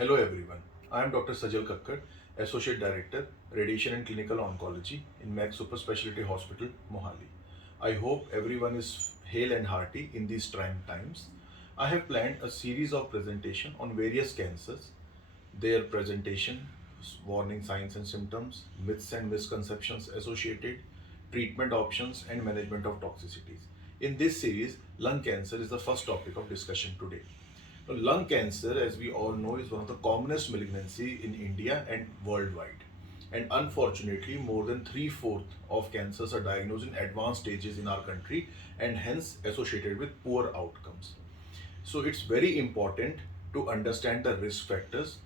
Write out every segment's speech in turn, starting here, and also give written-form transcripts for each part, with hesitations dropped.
Hello everyone, I am Dr. Sajal Kakkar, Associate Director, Radiation and Clinical Oncology in Max Super Specialty Hospital, Mohali. I hope everyone is hale and hearty in these trying times. I have planned a series of presentation on various cancers, their presentation, warning signs and symptoms, myths and misconceptions associated, treatment options and management of toxicities. In this series, lung cancer is the first topic of discussion today. Now, lung cancer, as we all know, is one of the commonest malignancy in India and worldwide. And unfortunately, more than three-fourths of cancers are diagnosed in advanced stages in our country and hence associated with poor outcomes. So it's very important to understand the risk factors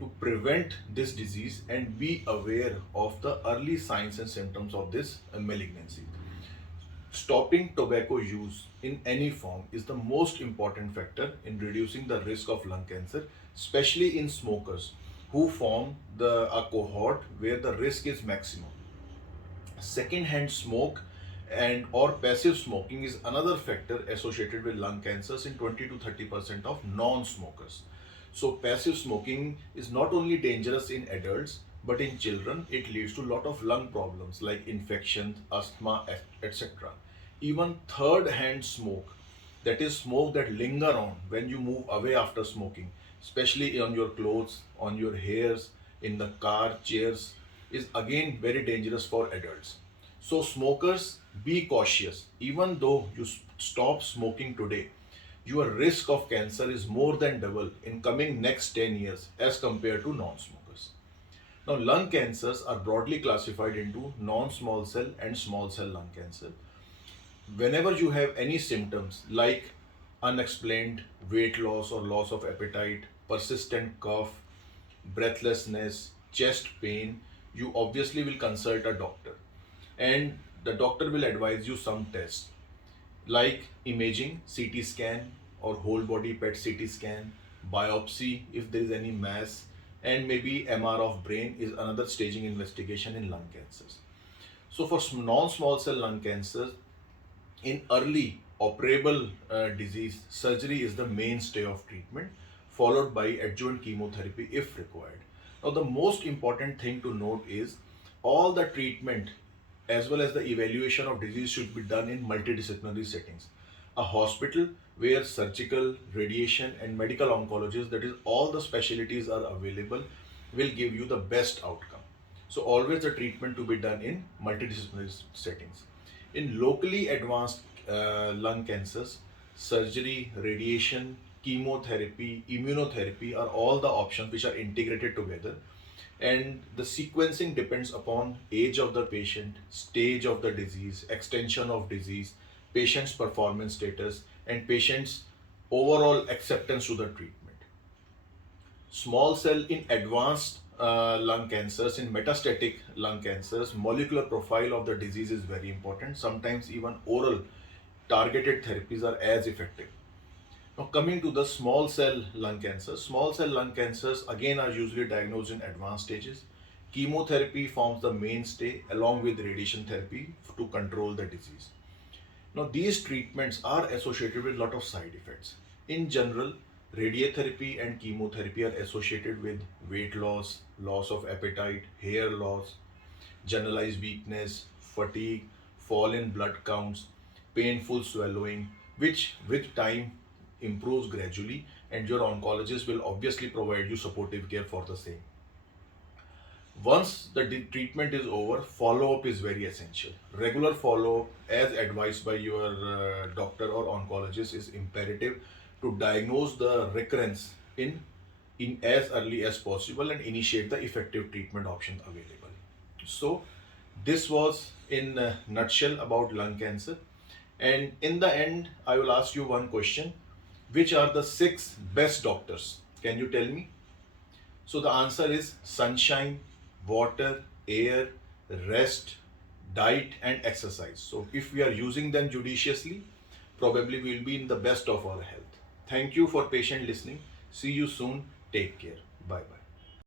to prevent this disease and be aware of the early signs and symptoms of this malignancy. Stopping tobacco use in any form is the most important factor in reducing the risk of lung cancer, especially in smokers who form a cohort where the risk is maximum. Second-hand smoke and or passive smoking is another factor associated with lung cancers in 20 to 30% of non-smokers. So passive smoking is not only dangerous in adults but in children it leads to a lot of lung problems like infection, asthma, etc. Even third-hand smoke, that is smoke that linger on when you move away after smoking, especially on your clothes, on your hairs, in the car, chairs, is again very dangerous for adults. So smokers, be cautious. Even though you stop smoking today, your risk of cancer is more than double in coming next 10 years as compared to non-smokers. Now, lung cancers are broadly classified into non-small cell and small cell lung cancer. Whenever you have any symptoms like unexplained weight loss or loss of appetite, persistent cough, breathlessness, chest pain, you obviously will consult a doctor. And the doctor will advise you some tests like imaging, CT scan or whole body PET CT scan, biopsy if there is any mass, and maybe MR of brain is another staging investigation in lung cancers. So for non-small cell lung cancers, in early operable disease, surgery is the mainstay of treatment, followed by adjuvant chemotherapy if required. Now, the most important thing to note is all the treatment as well as the evaluation of disease should be done in multidisciplinary settings. A hospital where surgical, radiation, and medical oncologists, that is, all the specialties are available, will give you the best outcome. So, always the treatment to be done in multidisciplinary settings. In locally advanced lung cancers, surgery, radiation, chemotherapy, immunotherapy are all the options which are integrated together. And the sequencing depends upon age of the patient, stage of the disease, extension of disease, patient's performance status, and patient's overall acceptance to the treatment. Small cell in advanced lung cancers, in metastatic lung cancers, molecular profile of the disease is very important. Sometimes even oral targeted therapies are as effective. Now, coming to the small cell lung cancers again are usually diagnosed in advanced stages. Chemotherapy forms the mainstay along with radiation therapy to control the disease. Now, these treatments are associated with a lot of side effects. In general, radiotherapy and chemotherapy are associated with weight loss, loss of appetite, hair loss, generalized weakness, fatigue, fall in blood counts, painful swallowing, which with time improves gradually, and your oncologist will obviously provide you supportive care for the same. Once the treatment is over, follow-up is very essential. Regular follow-up, as advised by your doctor or oncologist, is imperative to diagnose the recurrence in as early as possible and initiate the effective treatment options available. So, this was in a nutshell about lung cancer. And in the end, I will ask you one question: which are the 6 best doctors? Can you tell me? So the answer is sunshine, water, air, rest, diet, and exercise. So if we are using them judiciously, probably we will be in the best of our health. Thank you for patient listening. See you soon. Take care. Bye bye.